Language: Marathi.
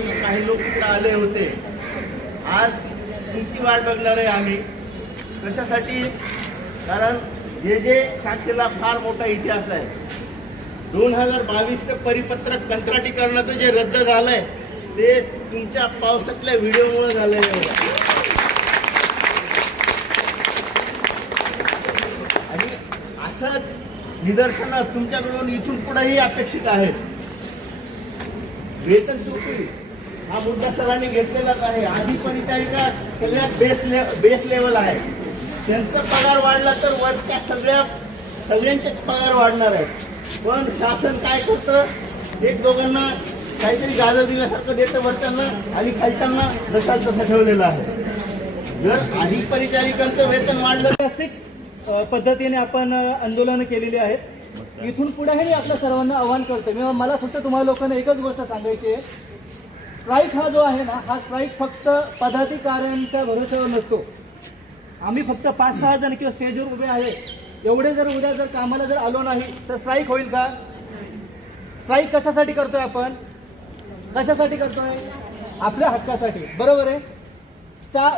काही लोक तिथं आले होते. आज तुमची वाट बघणार आहे आम्ही. कशासाठी? कारण जे जे शाखेला फार मोठा इतिहास आहे. दोन हजार बावीसचं परिपत्रक कंत्राटीकरणाचं जे रद्द झालंय ते तुमच्या पावसातल्या व्हिडिओमुळे झालंय. आहे आणि असंच निदर्शनास तुमच्याकडून इथून पुढेही अपेक्षित आहेत. वेतन चुकी हा मुद्दा सरांनी घेतलेलाच आहे. आधी परिचारिका सगळ्यात बेस ले बेस लेवल आहे. त्यांचा पगार वाढला तर वरच्या सगळ्या सगळ्यांचेच पगार वाढणार आहेत. पण शासन काय करतं? एक दोघांना काहीतरी गाजर दिल्यासारखं देतं वरच्यांना आणि खालच्यांना जसा तसं ठेवलेलं आहे. जर आधी परिचारिकांचं वेतन वाढलं ऐतिहासिक पद्धतीने आपण आंदोलन केलेली आहेत. इथून पुढेही मी आपल्या सर्वांना आव्हान करतो मी मला फक्त तुम्हाला लोकांना एकच गोष्ट सांगायची आहे. स्ट्राईक हा जो आहे ना हा स्ट्राईक फक्त पदाधिकाऱ्यांच्या भरोश्यावर नसतो. आम्ही फक्त पाच सहा जण किंवा स्टेजवर उभे आहे. एवढे जर उद्या जर कामाला जर आलो नाही तर स्ट्राईक होईल का? स्ट्राईक कशासाठी करतोय आपण? कशासाठी करतोय? आपल्या हक्कासाठी. बरोबर आहे? चा